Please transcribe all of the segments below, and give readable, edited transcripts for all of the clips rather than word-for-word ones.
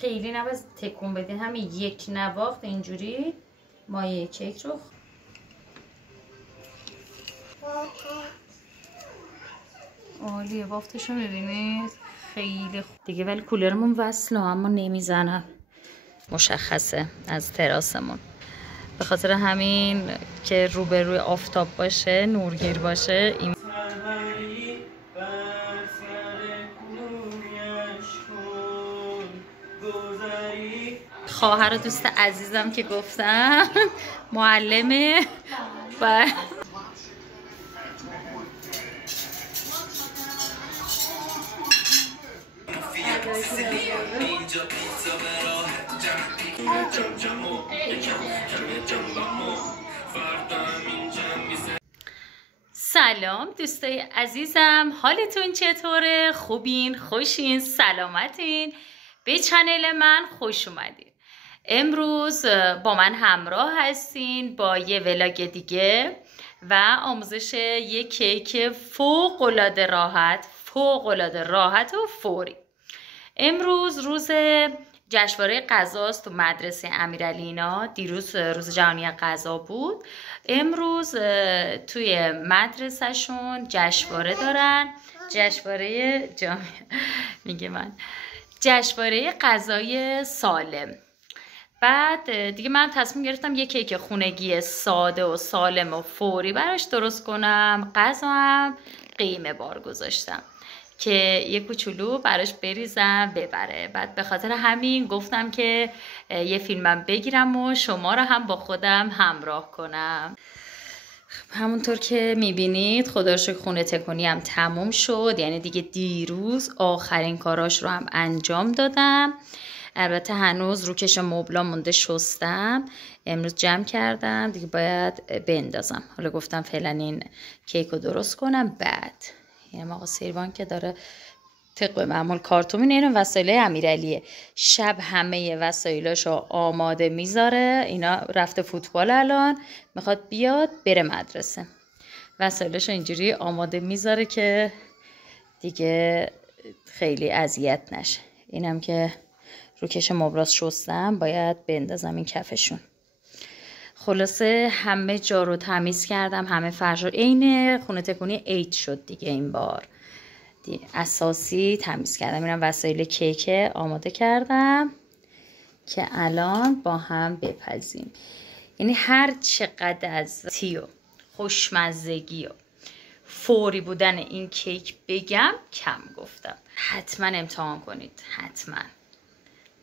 خیلی نباید تکون بدین، همین یک نواخت اینجوری مایه کیک رو عالیه. بافتشو میبینید خیلی خوب دیگه، ولی کولرمون وصله اما نمیزنه، مشخصه از تراسمون، به خاطر همین که روبروی آفتاب باشه، نورگیر باشه. این خواهر دوست عزیزم که گفتم معلمه و سلام دوستای عزیزم، حالتون چطوره؟ خوبین؟ خوشین؟ سلامتین؟ به چنل من خوش اومدین. امروز با من همراه هستین با یه ولاگ دیگه و آموزش یک کیک فوق‌العاده راحت و فوری. امروز روز جشنواره غذاست تو مدرسه امیرعلی اینا. دیروز روز جهانی غذا بود، امروز توی مدرسهشون جشنواره دارن، جشنواره غذای سالم. بعد دیگه من تصمیم گرفتم یه کیک خونگی ساده و سالم و فوری براش درست کنم. غذا هم قیمه بار گذاشتم که یه کوچولو براش بریزم ببره. بعد به خاطر همین گفتم که یه فیلمم بگیرم و شما رو هم با خودم همراه کنم. همونطور که میبینید خدا رو شکر خونه تکونی هم تموم شد، یعنی دیگه دیروز آخرین کاراش رو هم انجام دادم. البته هنوز روکش مبلا مونده شستم، امروز جمع کردم دیگه باید بندازم. حالا گفتم فعلا این کیک رو درست کنم. بعد این آقا سیروان که داره طبق معمول کارتون اینو وسایل امیرعلیه، شب همه وسایلاشو آماده میذاره. اینا رفته فوتبال، الان میخواد بیاد بره مدرسه، وسایلاشو اینجوری آماده میذاره که دیگه خیلی اذیت نشه. اینم که روکش مبراز شستم، باید بندازم این کفشون. خلاصه همه جا رو تمیز کردم، همه فرش رو. عین خونه تکونی عید شد دیگه این بار، اساسی تمیز کردم. اینم وسایل کیک آماده کردم که الان با هم بپزیم. یعنی هر چقدر از تی و خوشمزگی و فوری بودن این کیک بگم کم گفتم. حتما امتحان کنید، حتما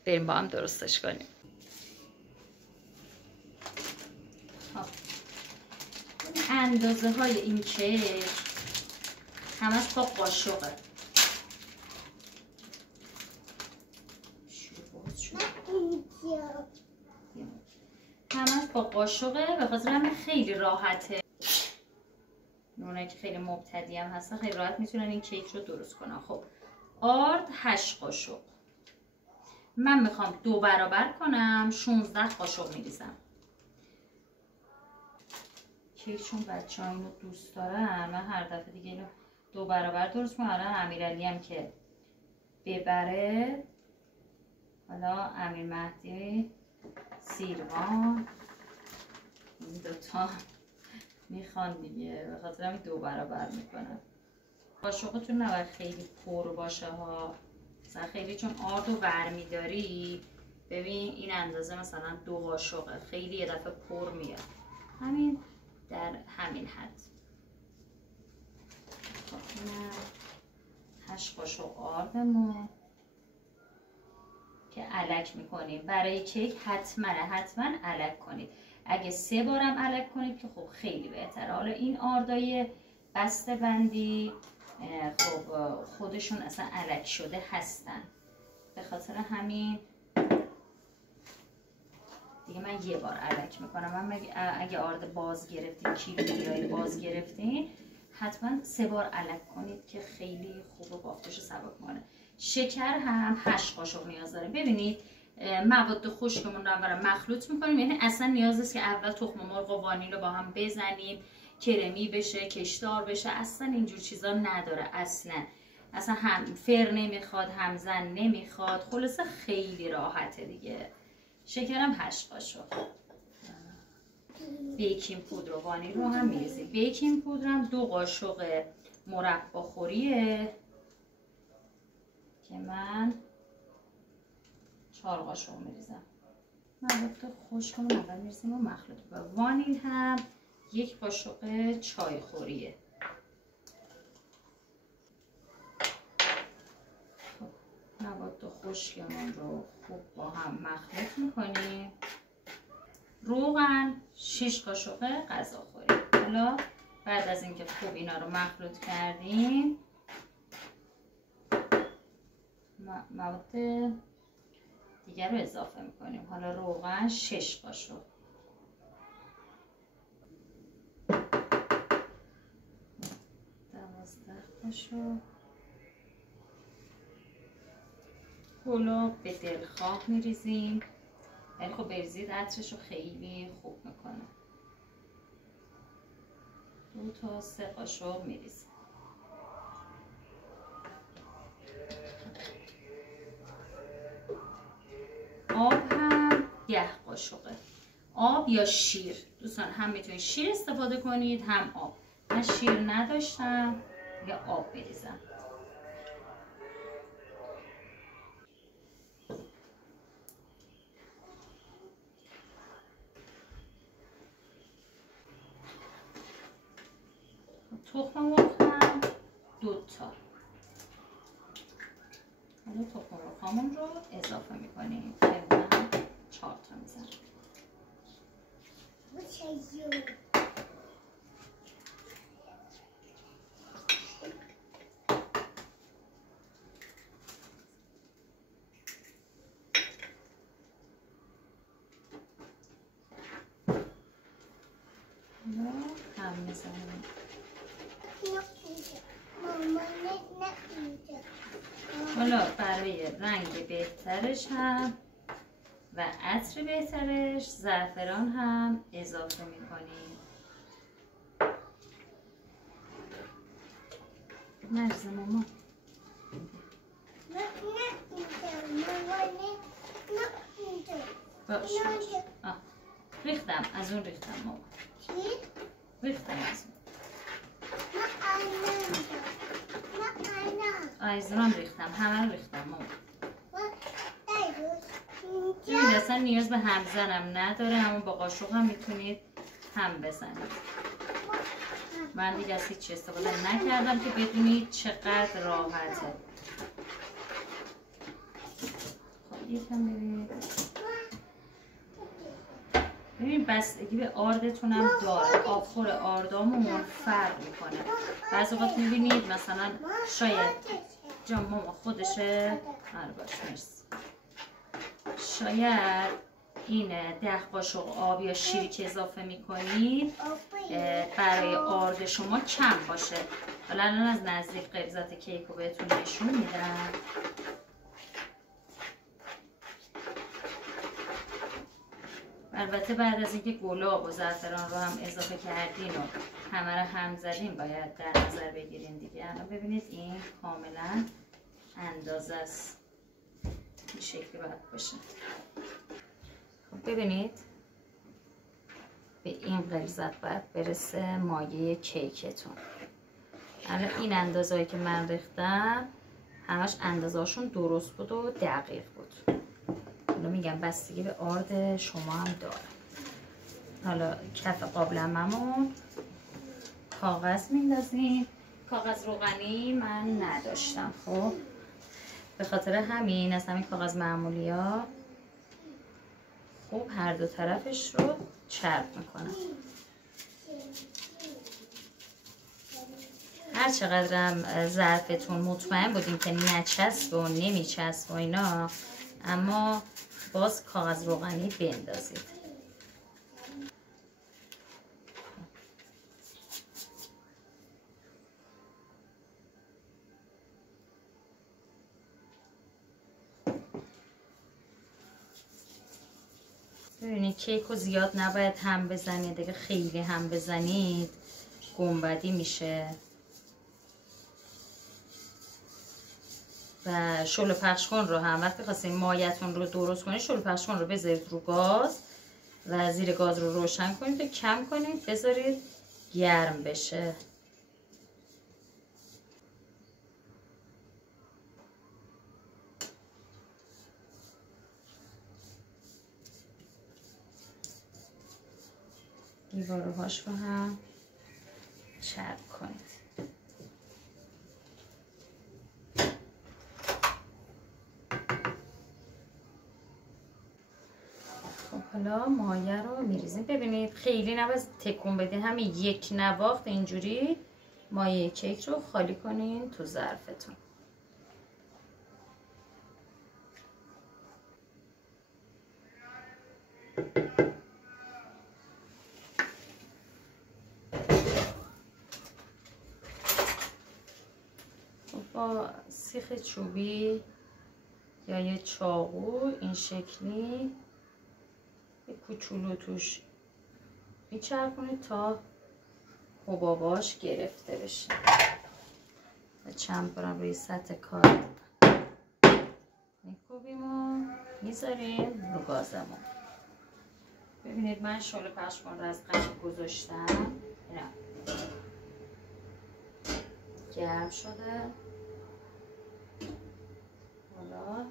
بریم با هم درستش کنیم. اندازه های این کیک همش با قاشقه. همش با قاشقه، به خاطر همین خیلی راحته. اونایی که خیلی مبتدی هم هستن خیلی راحت میتونن این کیک رو درست کنن. خب آرد 8 قاشق، من میخوام 2 برابر کنم، 16 قاشق میریزم. کیک چون بچه ها اینو دوست دارن، من هر دفعه دیگه اینو 2 برابر درست کنم. حالا امیرعلی هم که ببره، حالا امیر مهدی، سیروان، این دوتا میخوان دیگه، به خاطر همین 2 برابر میکنم. قاشقتون نباید خیلی پر باشه ها، مثلا خیلی چون آرد و برمی داری. ببین این اندازه مثلا 2 قاشقه، خیلی یه دفعه پر میاد. همین در همین حد. خب اینم 8 قاشق آردمون که الک میکنیم. برای کیک حتما الک کنید. اگه 3 بارم الک کنید که خب خیلی بهتره. حالا این آردای بسته بندی خب خودشون اصلا الک شده هستن، به خاطر همین دیگه من 1 بار الک میکنم. من اگه آرد باز گرفتین، کیلویی باز گرفتین، حتما 3 بار الک کنید که خیلی خوب بافتش رو سبک کنه. شکر هم 8 قاشق نیاز داره. ببینید مواد خشکمون رو اول مخلوط میکنیم، یعنی اصلا نیاز نیست که اول تخم مرغ و وانیل رو با هم بزنیم کرمی بشه، کشدار بشه، اصلا اینجور چیزا نداره اصلا. اصلا هم فر نمیخواد، همزن نمیخواد، خلاصه خیلی راحته دیگه. شکرم 8 قاشق. بیکینگ پودر و وانیل رو هم میریزیم. بیکینگ پودرم 2 قاشق مرباخوریه که من 4 قاشق میریزم. مواد خشکمون اول میریزیم و مخلوط با وانیل هم 1 قاشق چای خوریه. مواد خشکمون رو خوب با هم مخلوط میکنیم. روغن 6 قاشق غذاخوری. حالا بعد از اینکه خوب اینا رو مخلوط کردیم مواد دیگر رو اضافه میکنیم. حالا روغن 6 قاشق، قاشق گلاب به دلخواه میریزیم، ولی خب بریزید عطرش رو خیلی خوب میکنه. 2 تا 3 قاشق میریزیم. آب هم 10 قاشقه. آب یا شیر، دوستان هم میتونید شیر استفاده کنید هم آب. من شیر نداشتم یا آب میریزم. تخم مرغ هم 2 تا. حالا تخم مرغ رو اضافه میکنیم که من 4 تا میزنم. هم میزنیم. حالا برای رنگ بهترش هم و عطر بهترش زعفران هم اضافه میکنیم. نریزه ماما. باش ریختم، از اون ریختم ماما. ریختم از اون. از اونم ریختم، همه رو ریختم ماما. ببینید اصلا نیاز به همزنم نداره، همون با قاشق هم میتونید هم بزنید. من دیگه از هیچ استفاده نکردم که بدونید چقدر راحته. خب یکم ببینید بستگی به آردتون هم داره. آبخور آردامون فرق میکنه. بعضی اوقات میبینید مثلا شاید جان ماما خودشه. باش مرسی. شاید این 10 قاشق آب یا شیری که اضافه میکنید برای آرد شما کم باشه. حالا الان از نزدیک غلظت کیک رو بهتون نشون میدم. البته بعد از اینکه گلاب و زعفران رو هم اضافه کردین و همه رو هم زدین باید در نظر بگیرین دیگه. الان ببینید این کاملا اندازه است، این شکلی باید باشه. خب ببینید به این غلظت باید برسه مایه کیکتون. الان این اندازه‌ای که من ریختم همش اندازه‌شون درست بود و دقیق بود. حالا میگم بستگی به آرد شما هم داره. حالا کف قابلممون کاغذ میندازیم. کاغذ روغنی من نداشتم، خب به خاطر همین از همین کاغذ معمولی ها خوب هر دو طرفش رو چرب میکنم. هر چقدرم ظرفتون مطمئن بودیم که نچسب و نمیچسب و اینا، اما باز کاغذ روغنی بندازید. ببینید کیک رو زیاد نباید هم بزنید، اگه خیلی هم بزنید گنبدی میشه. و شل پخش کن رو هم وقتی خواستین مایتون رو درست کنید شل پخش کن رو بذارید رو گاز و زیر گاز رو روشن کنید و کم کنید بذارید گرم بشه. دیوارهاش رو هم چرب کنید. حالا مایه رو میریزیم. ببینید خیلی نباید تکون بدین، همین یک نواخت اینجوری مایه کیک رو خالی کنین تو ظرفتون. با سیخ چوبی یا یه چاقو این شکلی یه کوچولو توش میچرخونید تا حباباش گرفته بشه و چند بارم روی سطح کار میکوبیم و میذاریم رو گازمون. ببینید من شعله پخش کن رو از قبل گذاشتم، اینا گرم شده. حالا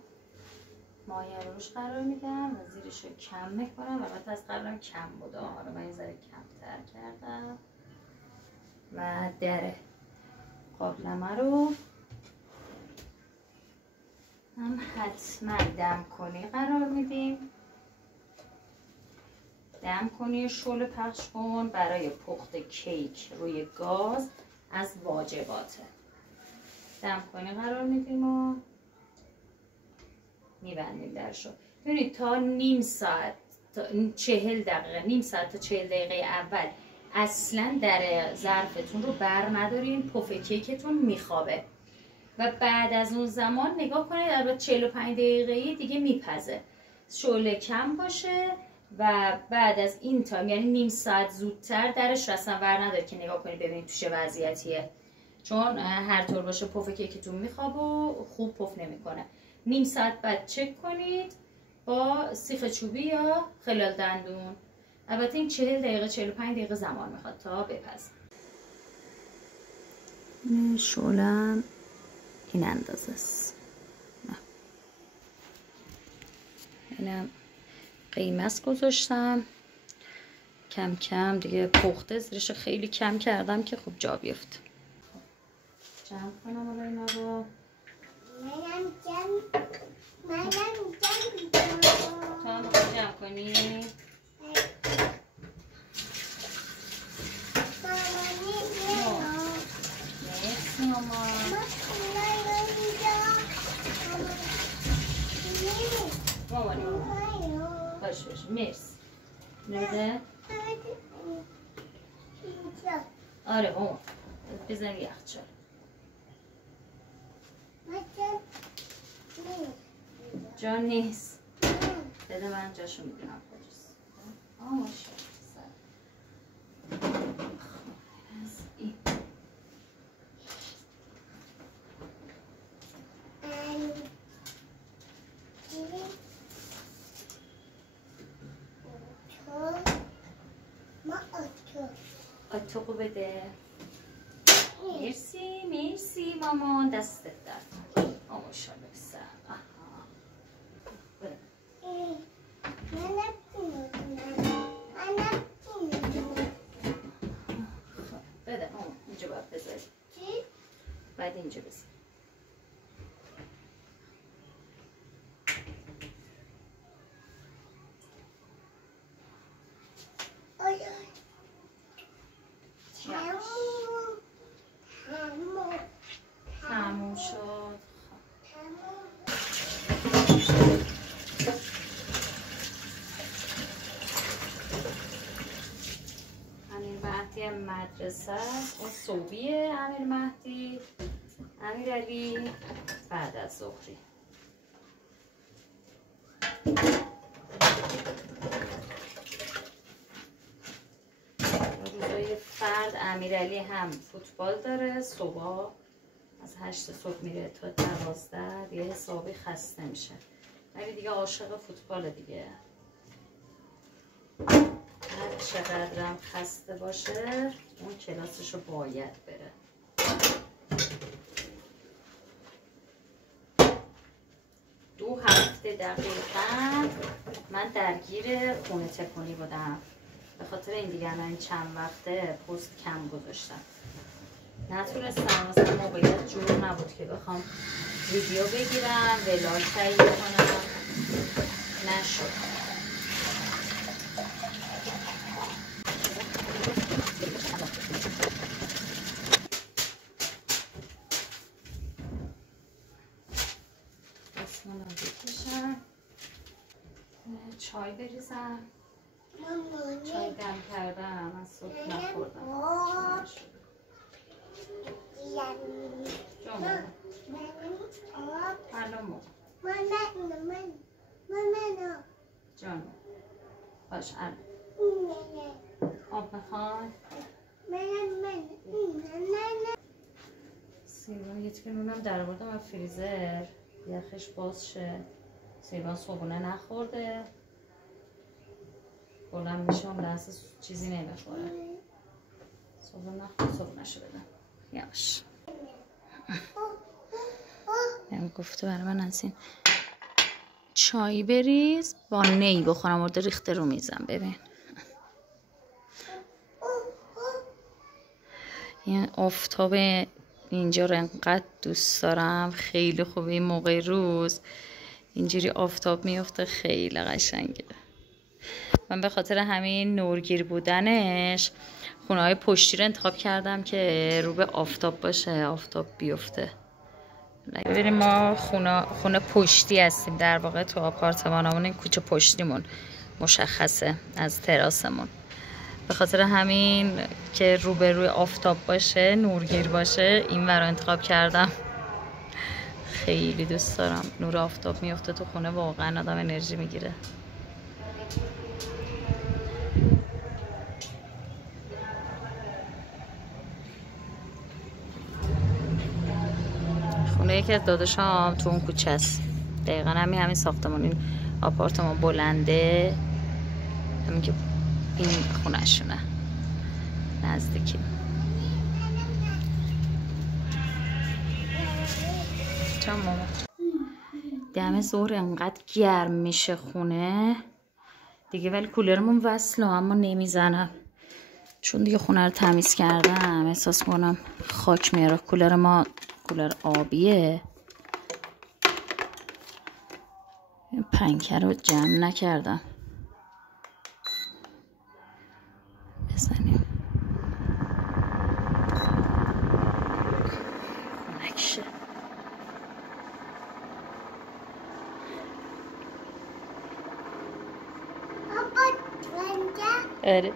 مایه روش قرار میدم و زیرش رو کم میکنم. البته از قبلم کم بوده، حالا من یه ذره کمتر کردم و در قابلمه رو هم حتما دم کنی قرار میدیم. دم کنی شعله پخش کن برای پخت کیک روی گاز از واجباته. دم کنی قرار میدیم و میبندیم درشو. ببینید تا نیم ساعت تا 40 دقیقه، نیم ساعت تا 40 دقیقه اول اصلا در ظرفتون رو بر ندارین، پف کیکتون میخوابه و بعد از اون زمان نگاه کنید البته 45 دقیقه‌ای دیگه میپزه، شعله کم باشه و بعد از این تایم یعنی نیم ساعت زودتر درش رو اصلا بر نداره که نگاه کنید ببینید تو چه وضعیتیه، چون هر طور باشه پف کیکتون میخوابه و خوب پف نمیکنه. نیم ساعت بعد چک کنید با سیخ چوبی یا خلال دندون. البته این 40 دقیقه 45 دقیقه زمان میخواد تا بپزه. شعله‌ام این اندازه است. اینم قیمت گذاشتم کم کم دیگه پخته، زیرش خیلی کم کردم که خوب جا بیفته. جمع کنم حالا اینا رو. منم جمع تو جمع کنی؟ مرسی ماما. مامانی باش باش مرسی. نده؟ آره ماما بزن یخچال. جا نیست. بده من جاشو میدونم کجاست. ماشاءالله. از این آتوقو بده. مرسی مرسی مامان دستت درد نکنه. ماشاءالله بسر. بده مامان اینجا باید بذاری. بعد اینجا بذاری. تموم شد. امیر مهدی مدرسه اون صوبیه، امیر مهدی امیر علی بعد از ظهری. روزای فرد امیرعلی هم فوتبال داره، صبح از 8 صبح میره تا 12 دیگه حسابی خسته میشه، ولی دیگه عاشق فوتبال دیگه. هر چقدرم خسته باشه اون کلاسشو باید بره. دو هفته دقیقا من درگیر خونه تکونی بودم، به خاطر این دیگه الان چند وقته پست کم گذاشتم، نتونستم، مثلا موقعیت جور نبود که بخوام ویدیو بگیرم ولاگ تهیه کنم، نشد. دستمونم بکشم، چای بریزم. چای دم کردم، از صبح نخوردم. جانو باش الان آب میخوای؟ سیروان یه تیکه نونم در آوردم از فریزر یخش باز شه. سیروان صبحونه نخورده، بلند میشه اون لحظه چیزی نمیخوره. صبحونه نخورد، صبحونه‌شو بدم یواش. گفته برای من از این چای بریز با نی بخورم، ورده ریخته رو میزم. ببین این آفتاب اینجا رو انقدر دوست دارم، خیلی خوبه. این موقع روز اینجوری آفتاب میفته، خیلی قشنگه. من به خاطر همین نورگیر بودنش خونه های پشتی رو انتخاب کردم که رو به آفتاب باشه، آفتاب بیفته. ببینیم ما خونه پشتی هستیم در واقع، تو آپارتمانمون این کوچه پشتیمون مشخصه از تراسمون. به خاطر همین که روبروی آفتاب باشه، نورگیر باشه، این ور رو انتخاب کردم. خیلی دوست دارم نور آفتاب میفته تو خونه، واقعا آدم انرژی میگیره. خونه یکی از داداشام تو اون کوچه است، دقیقا همین ساختمان، این آپارتمان بلنده، همین که این خونه شونه نزدیکی. چون ماما دم ظهر انقدر گرم میشه خونه دیگه، ولی کولرمون وصله اما نمیزنم، چون دیگه خونه رو تمیز کردم احساس کنم خاک میاره. کولر ما کولر آبیه، این پنکه رو جمع نکردم، بزنیم نکشه. آره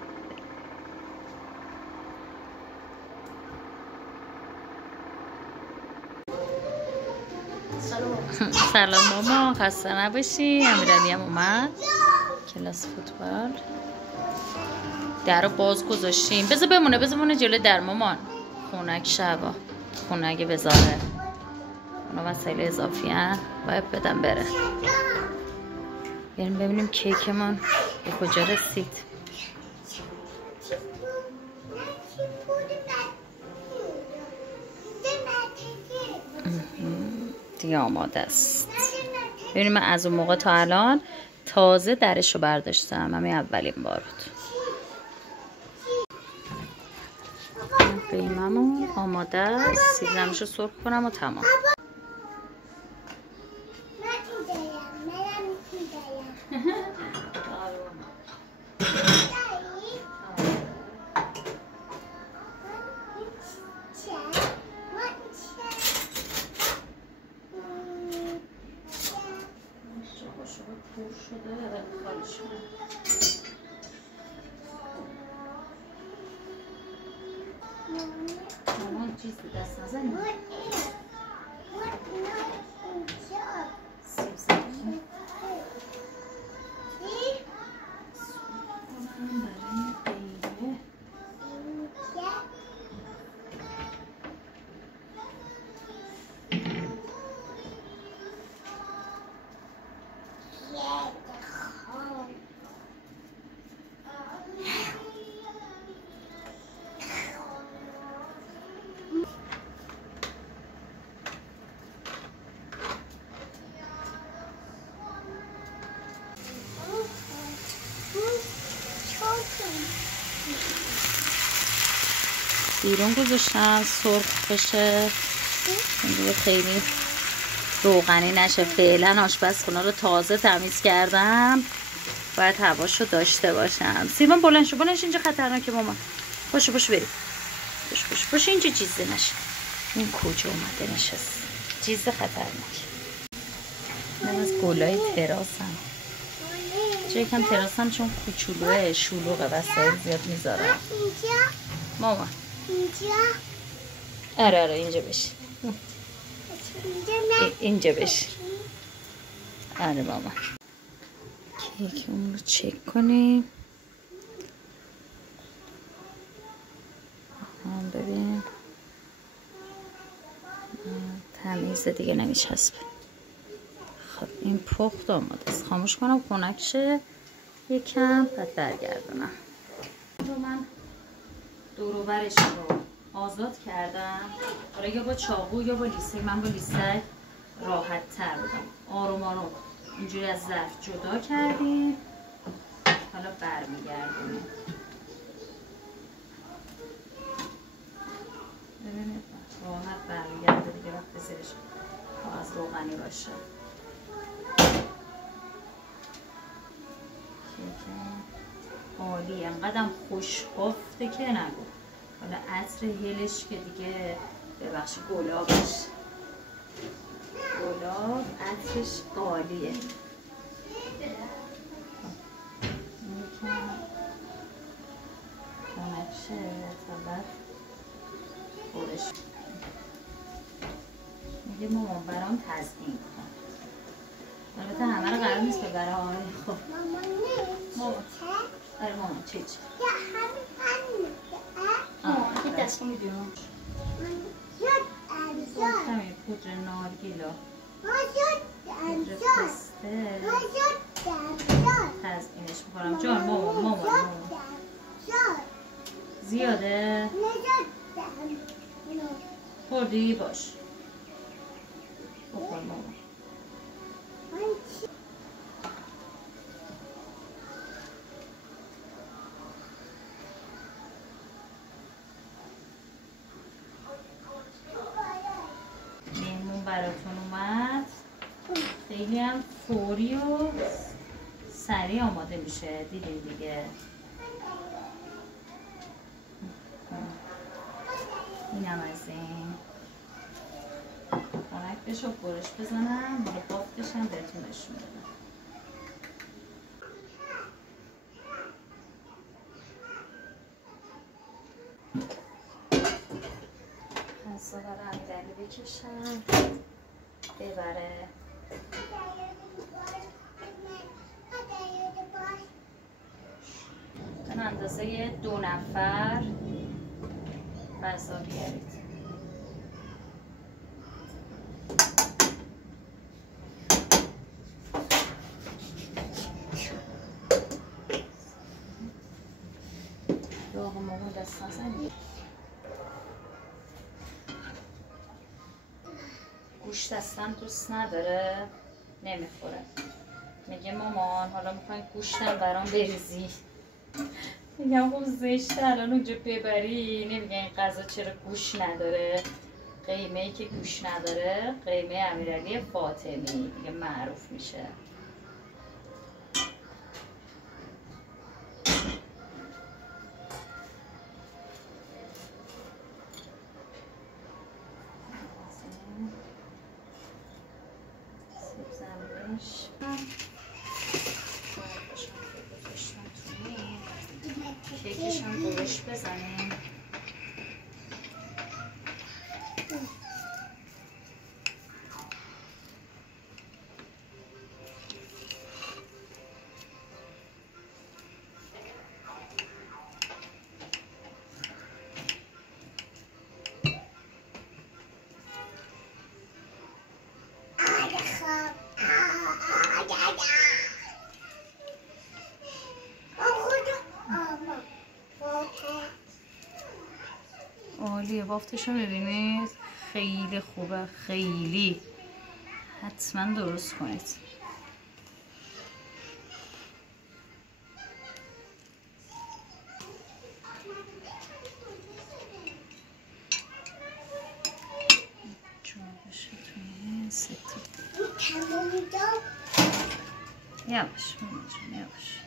سلام ماما، خسته نباشی. امیرعلی هم اومد کلاس فوتبال، در رو باز گذاشتیم. بذار بمونه جلوی در مامان. خونک شبا خونک وزاره، اونا وسایل اضافی هن باید بدم بره. بریم ببینیم کیکمان به کجا رسید. دیگه آماده است. ببینیم من از اون موقع تا الان تازه درشو برداشتم، همین اولین بار بود. قیممون آماده است، سیبزمینیشو سرخ کنم و تمام. مامان چیز دست نزنیم. بیرون گذاشتم سرخ بشه، دیگه خیلی روغنی نشه. فعلا آشپزخونه رو تازه تمیز کردم، باید هواشو داشته باشم. سیمان بلند شو، بلند شو، اینجا خطرناکه مامان. باشو بریم. باشه اینجا چیزی نشه. این کجا اومده نشست؟ چیز خطرناک. من از گلای تراسم. چه یکم تراسم چون کوچولوه، شلوغه، وسایل زیاد میذارم. اینجا مامان اینجا آره اینجا بشی. اینجا بشی. آره مامان. کیک اون رو چک کنیم. ببین تمیزه دیگه، نمیچسبه. خب این پخت آماده است. خاموش کنم خنک شه یکم، بعد برگردونم. من دور و برش رو آزاد کردم. حالا یا با چاقو یا با لیسک. من با لیسک راحت تر بودم. آروم آروم اینجوری از ظرف جدا کردیم. حالا برمیگردونیم. ببینید راحت برمیگرده دیگه وقتی زیرش از روغنی باشه. عالیه، انقدرم خوشبافته که نگو. حالا عطر هلش که دیگه ببخشید گلابش، گلاب عطرش عالیه. خونکشه تا بعد خورش میگه مامان برام تزیین کن. البته همه رو قرار نیست ببره. خب مامان آره مامان چی یا همین این دست رو میدونم همین پودر نارگیلا، پودر پسته تزیینش میکنم. جان مامان زیاده خوردی؟ باش بخور مامان. لیمون براتون اومد. خیلی هم فوری و سریع آماده میشه. دیدین دیگه. اینم از این خنک بشه و برش بزنم. دیگه بافتش هم بهتون نشون بدم. پسا برای امیرعلی بکشم ببره. من اندازه 2 نفر غذا بیارید. مامان دست نزنید. گوشت اصلا دوست نداره، نمیخوره. میگه مامان حالا میخواین گوشتم برام بریزی. میگم خب زشته الان اونجا ببری. نمیگه این غذا چرا گوش نداره. قیمه ای که گوش نداره قیمه امیرعلی فاطمی دیگه معروف میشه. کیکش هم برش بزنیم. عالیه. بافتش رو ببینید خیلی خوبه، خیلی. حتما درست کنید. یواش مامان یواش.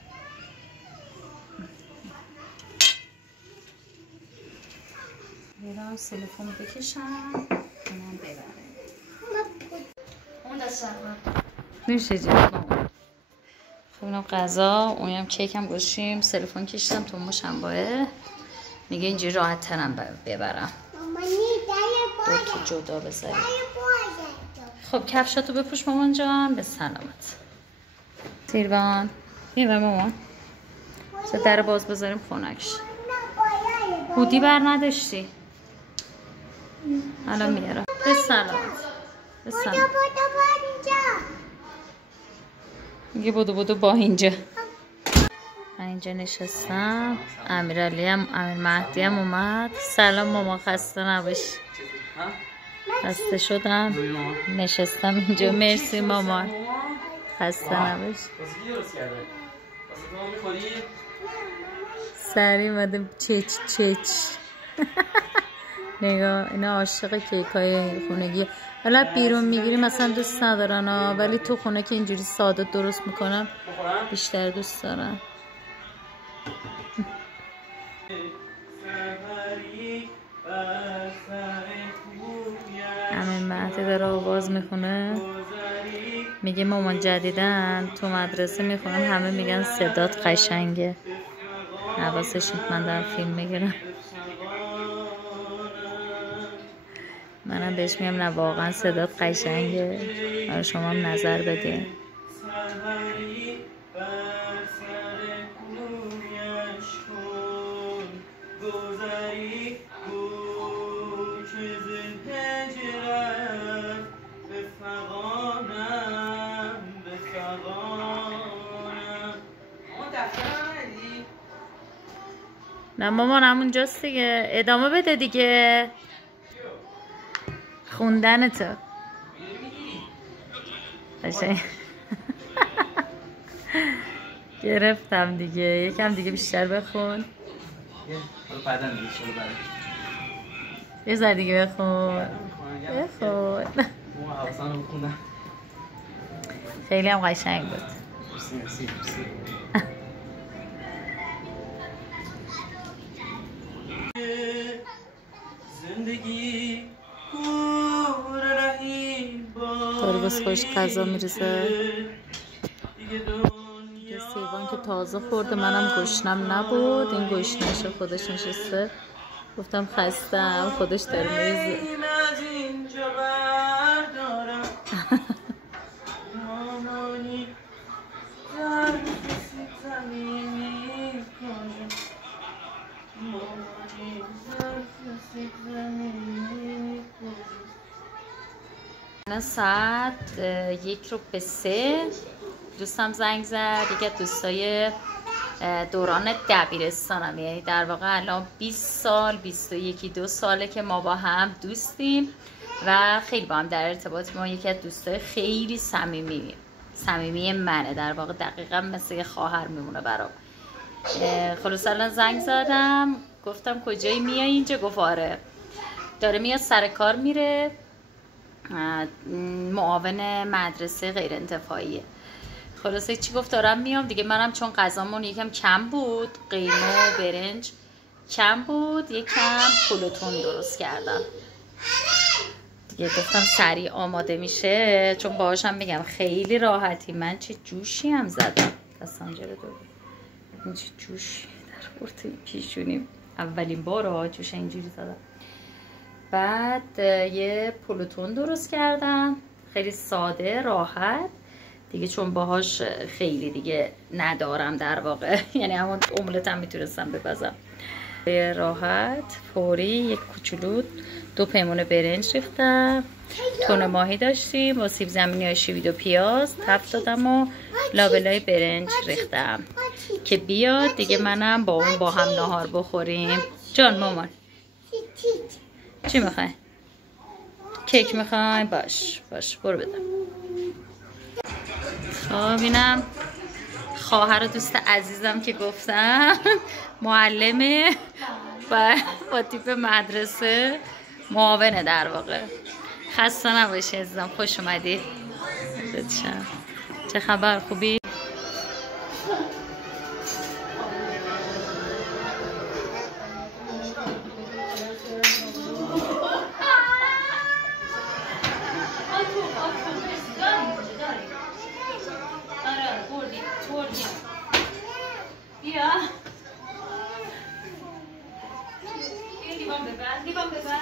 میرم سلفون بکشم اونم ببره. اون دست میشه جیبم. خب اینم غذا، اونم کیکم گوشیم، سلفون کشیدم تو مشنبه. میگه اینجوری راحت ترم ببرم. دو تا جدا بذاریم. خب کفشاتو بپوش مامان جان. به سلامت. سیروان میرم مامان. در باز بذاریم خنکش. هودی بر نداشتی؟ الان میارم. به سلامت. به سلامت. میگه بودو با اینجا. من اینجا نشستم. امیرعلی هم امیر مهدی هم اومد. سلام ماما، خسته نباشی. خسته شدم نشستم اینجا. مرسی مامان، خسته نباشی. سری مدام چچ نگاه اینا عاشق کیک های خونگی. حالا بیرون میگیریم مثلا دوست ندارن ها، ولی تو خونه که اینجوری ساده درست میکنم بیشتر دوست دارن. امین مهدی داره آواز میخونه. میگه مامان جدیدن تو مدرسه میخونم همه میگن صدات قشنگه. حواسش نیست من دارم فیلم میگیرم. منم بهش میگم نه واقعا صدات قشنگه، برای شما هم نظر بده. نه مامان همونجاست دیگه، ادامه بده دیگه خوندن تو. گرفتم دیگه، یکم دیگه بیشتر بخون. یه ذره دیگه بخون. خیلی هم قشنگ بود. تربس خوش غذا میرسه. یه سیوان که تازه خورده، منم گشنم نبود، این گشنشه خودش نشسته. گفتم خستم، خودش داره میزه. ساعت 1:03 دوستم زنگ زد. یکی از دوستای دوران دبیرستانم، یعنی در واقع الان 20 سال 21 ساله که ما با هم دوستیم و خیلی با هم در ارتباط. ما یکی از دوستای خیلی صمیمی منه، در واقع دقیقا مثل یه خواهر میمونه برام. خلاص الان زنگ زدم گفتم کجایی میای اینجا؟ گفت آره داره میاد سر کار میره، معاون مدرسه غیر انتفاعیه. خلاصه چی گفت دارم میام دیگه. منم چون غذامون یکم کم بود، قیمه و برنج کم بود، یکم پلوتون درست کردم دیگه. گفتم سریع آماده میشه، چون باهاشم میگم خیلی راحتی. من چه جوشی هم زدم دستانجه رو این چه جوشی در خورده پیشونیم. اولین بار جوش اینجوری زدم. بعد یه پلوتون درست کردم، خیلی ساده راحت دیگه، چون باهاش خیلی دیگه ندارم در واقع. یعنی همون املت هم میتونستم بپزم. راحت فوری یک کوچولو 2 پیمونه برنج ریختم. تون ماهی داشتیم با سیب زمینی و شوید و پیاز تفت دادم و لابلای برنج ریختم که بیاد دیگه منم با اون با هم نهار بخوریم. جان مامان چی میخوای؟ کیک میخوای؟ باش برو بدم. خب اینم خواهر دوست عزیزم که گفتم معلمه و با تیپ مدرسه معاونه در واقع. خسته نباشی عزیزم، خوش اومدی. چه خبر؟ خوبی؟ بیا لیوان ببر لیوان ببر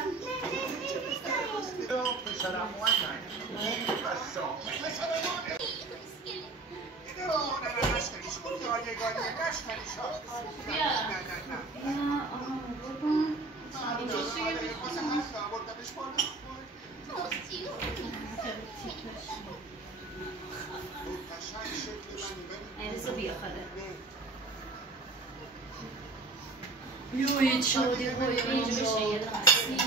یوی چودی قوی اینجا بشه یه دقیقه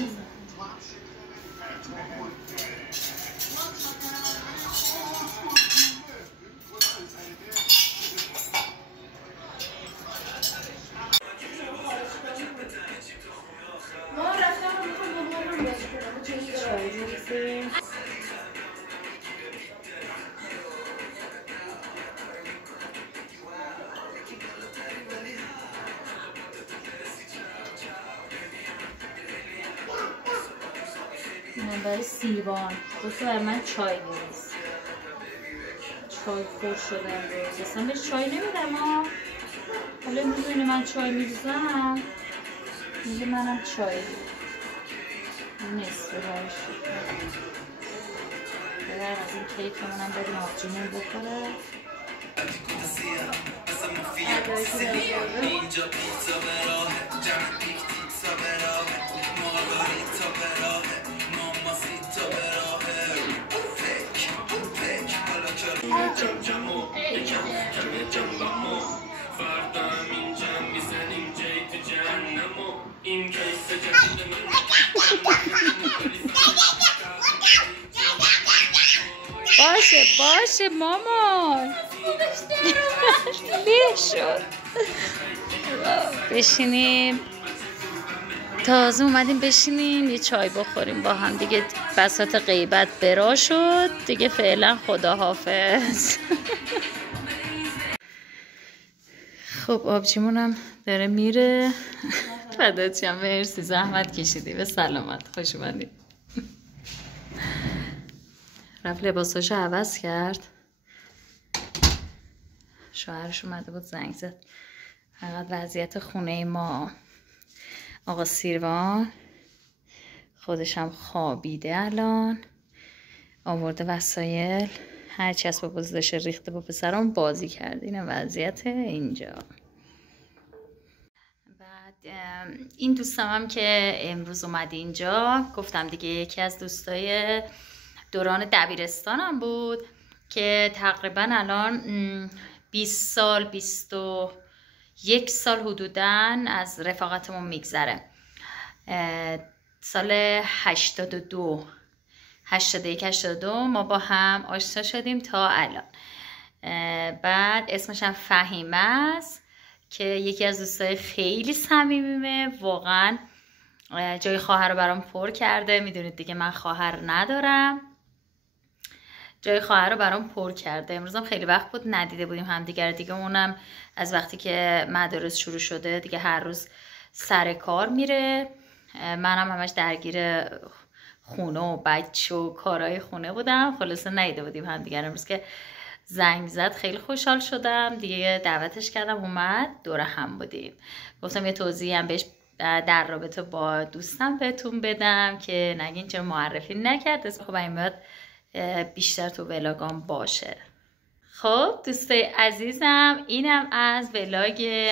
من برای سیروان گفته برای من چای بریز چای خور شده امروز اصلا بهش چای نمیدم ها حالا میدونی من چای میریزم میگه منم چای نصف برای شده برای از این کیک منم بریم آبجیمون بخوره اینجا پیتزا به راه جمع پیتزا به راه مارگاریتا به راه ماماسیتا به راه پک حالا که جمجمو کمی جنبمو فردا هم اینجا میزنیم جای تو جهنمو این کیسه جدید من باشه مامان شد بشینیم تازه اومدیم بشینیم یه چای بخوریم با هم دیگه بساط غیبت برا شد دیگه فعلا خداحافظ خب آبجیمونم داره میره فدات شم مرسی زحمت کشیدی به سلامت خوش اومدی رفت لباساشو عوض کرد شوهرش اومده بود زنگ زد فقط وضعیت خونه ما آقا سیروان خودش هم خوابیده الان آورده وسایل هرچی از بابا داشته ریخته با پسرام بازی کرد اینه وضعیت اینجا بعد این دوستم هم که امروز اومد اینجا گفتم دیگه یکی از دوستای دوران دبیرستانم بود که تقریبا الان 20 سال 21 سال حدوداً از رفاقتمون میگذره سال 82 ما با هم آشنا شدیم تا الان بعد اسمش هم فهیمه است که یکی از دوستای خیلی صمیمیمه واقعا جای خواهر رو برام پر کرده میدونید دیگه من خواهر ندارم جای خواهر رو برام پر کرده امروز هم خیلی وقت بود ندیده بودیم همدیگر دیگه اونم از وقتی که مدارس شروع شده دیگه هر روز سر کار میره منم همش درگیر خونه و بچه و کارهای خونه بودم خلاصه ندیده بودیم همدیگر امروز که زنگ زد خیلی خوشحال شدم دیگه دعوتش کردم اومد دور هم بودیم گفتم یه توضیحی هم بهش در رابطه با دوستم بهتون بدم که نگین چرا معرفی نکرد خب این باید بیشتر تو ولاگام باشه خب دوستای عزیزم اینم از ولاگ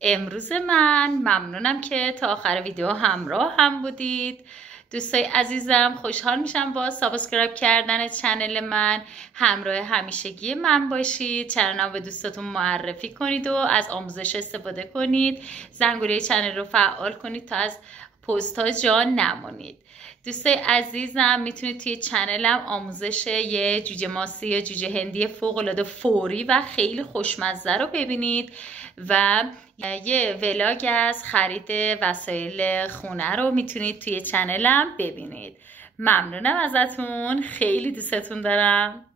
امروز من ممنونم که تا آخر ویدیو همراه هم بودید دوستای عزیزم خوشحال میشم با سابسکرایب کردن چنل من همراه همیشگی من باشید چنل به دوستاتون معرفی کنید و از آموزش استفاده کنید زنگوله چنل رو فعال کنید تا از پست ها جا نمونید دوستای عزیزم میتونید توی چنلم آموزش یه جوجه ماسی یا جوجه هندی فوق‌العاده فوری و خیلی خوشمزه رو ببینید و یه ولاگ از خرید وسایل خونه رو میتونید توی چنلم ببینید ممنونم ازتون خیلی دوستتون دارم